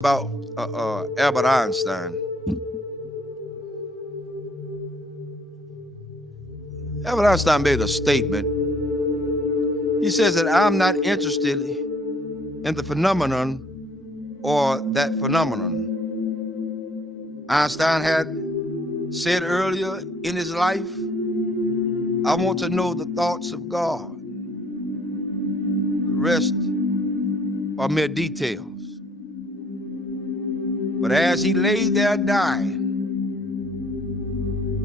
about Albert Einstein. Albert Einstein made a statement. He says that I'm not interested in the phenomenon or that phenomenon. Einstein had said earlier in his life, I want to know the thoughts of God. The rest are mere details. But as he lay there dying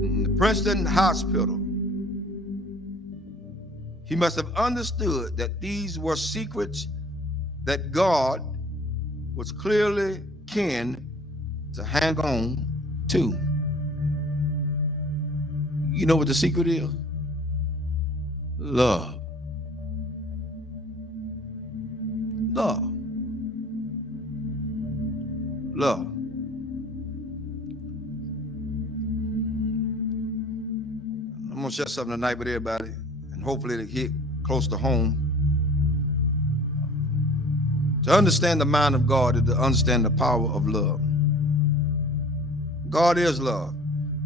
in the Princeton hospital, he must have understood that these were secrets that God was clearly keen to hang on to. You know what the secret is? Love. Love. Love. I'm going to share something tonight with everybody, and hopefully it'll hit close to home. To understand the mind of God is to understand the power of love. God is love.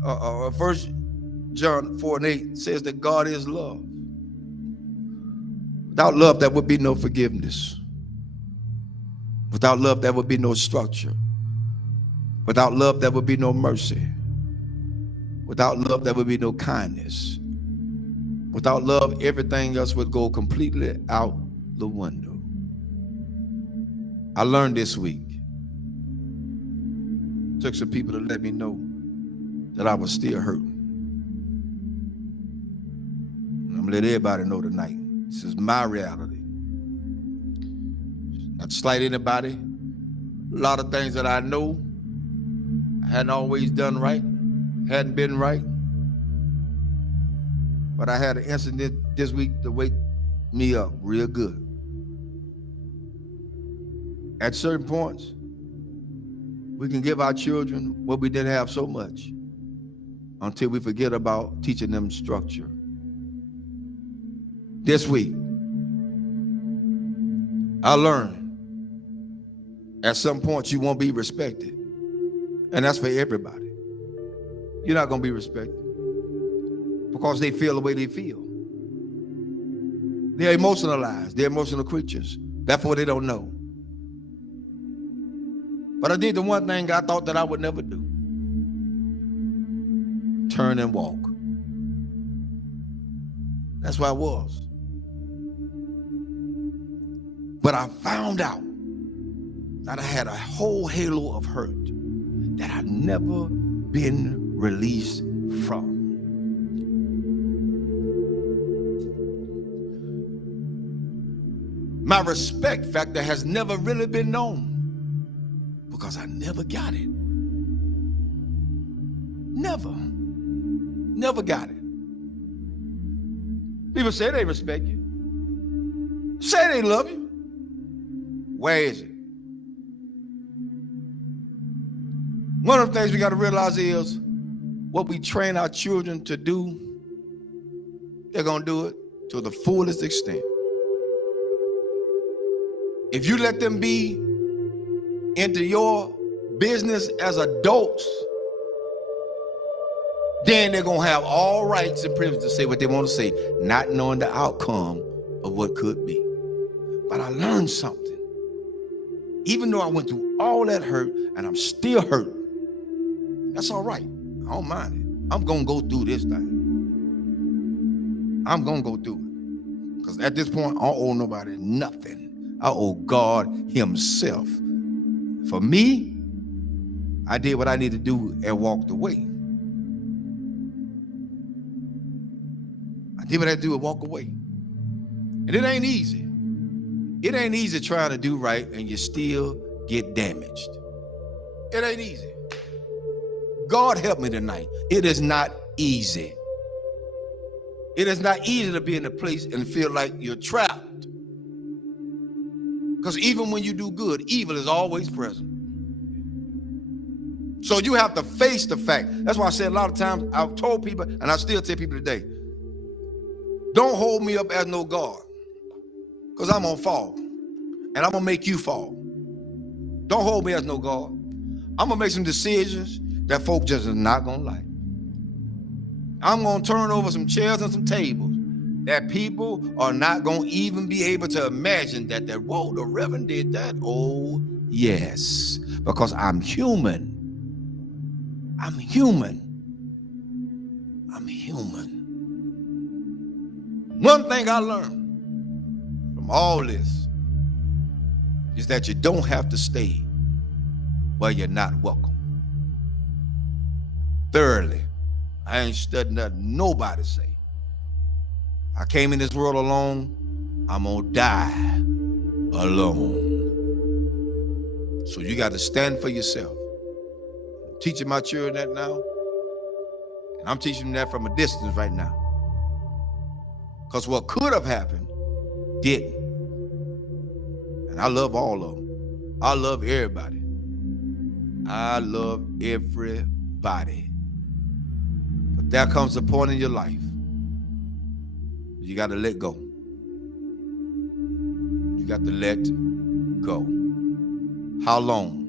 1 John 4:8 says that God is love. Without love, there would be no forgiveness. Without love, there would be no structure. Without love, there would be no mercy. Without love, there would be no kindness. Without love, everything else would go completely out the window. I learned this week. Took some people to let me know that I was still hurting. And I'm gonna let everybody know tonight. This is my reality. Not to slight anybody. A lot of things that I know I hadn't always done right, hadn't been right. But I had an incident this week to wake me up real good. At certain points, we can give our children what we didn't have so much until we forget about teaching them structure. This week, I learned at some point you won't be respected. And that's for everybody. You're not going to be respected because they feel the way they feel. They're emotionalized. They're emotional creatures. Therefore, they don't know. But I did the one thing I thought that I would never do. Turn and walk. That's where I was. But I found out that I had a whole halo of hurt that I'd never been released from. My respect factor has never really been known because I never got it. Never got it. People say they respect you. Say they love you. Where is it? One of the things we got to realize is what we train our children to do, they're going to do it to the fullest extent. If you let them be into your business as adults, then they're going to have all rights and privileges to say what they want to say, not knowing the outcome of what could be. But I learned something. Even though I went through all that hurt and I'm still hurt, that's all right. I don't mind it. I'm going to go through this thing. I'm going to go through it. Because at this point, I don't owe nobody nothing. I owe God himself. For me, I did what I needed to do and walked away. I did what I had to do and walk away. And it ain't easy. It ain't easy trying to do right and you still get damaged. It ain't easy. God help me tonight. It is not easy. It is not easy to be in a place and feel like you're trapped. Because even when you do good, evil is always present. So you have to face the fact. That's why I said a lot of times, I've told people, and I still tell people today, don't hold me up as no God. Because I'm going to fall. And I'm going to make you fall. Don't hold me as no God. I'm going to make some decisions that folk just is not going to like. I'm going to turn over some chairs and some tables that people are not going to even be able to imagine that, whoa, the Reverend did that. Oh, yes, because I'm human. I'm human. I'm human. One thing I learned from all this is that you don't have to stay where you're not welcome. Thirdly, I ain't studying nothing nobody say. I came in this world alone. I'm gonna die alone. So you got to stand for yourself. I'm teaching my children that now, and I'm teaching them that from a distance right now. Because what could have happened didn't. And I love all of them. I love everybody. I love everybody. But there comes a point in your life you got to let go. You got to let go. How long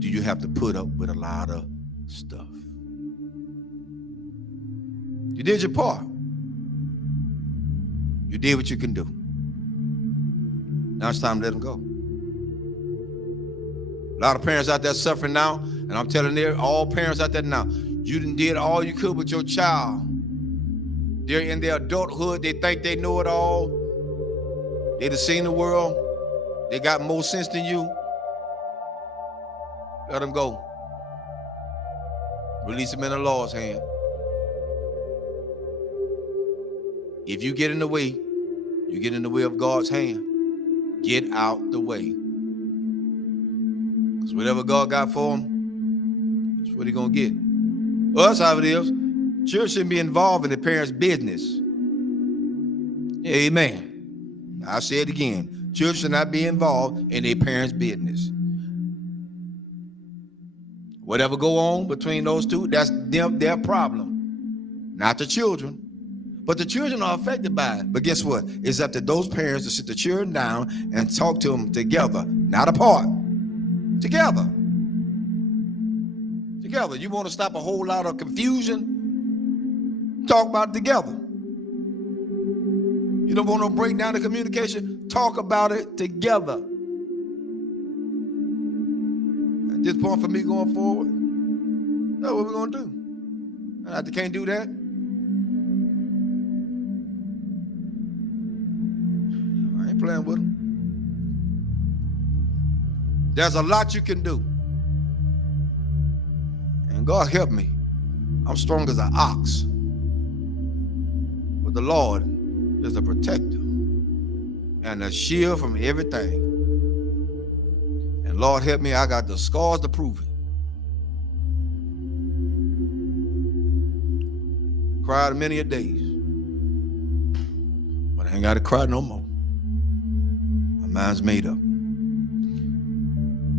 do you have to put up with a lot of stuff? You did your part. You did what you can do. Now it's time to let them go. A lot of parents out there suffering now, and I'm telling all parents out there now, you done did all you could with your child. They're in their adulthood. They think they know it all. They done seen the world. They got more sense than you. Let them go. Release them in the Lord's hand. If you get in the way, you get in the way of God's hand. Get out the way. Because whatever God got for them, that's what he's going to get. Well, that's how it is. Children shouldn't be involved in the parents' business. Amen. I'll say it again. Children should not be involved in their parents' business. Whatever go on between those two, that's their problem. Not the children. But the children are affected by it. But guess what? It's up to those parents to sit the children down and talk to them together, not apart. Together. Together. You want to stop a whole lot of confusion? Talk about it together. You don't want to break down the communication? Talk about it together. At this point for me going forward, that's what we're going to do. And if they can't do that, I ain't playing with them. There's a lot you can do. And God help me. I'm strong as an ox. But the Lord is a protector and a shield from everything. And Lord help me, I got the scars to prove it. Cried many a days. But I ain't got to cry no more. My mind's made up.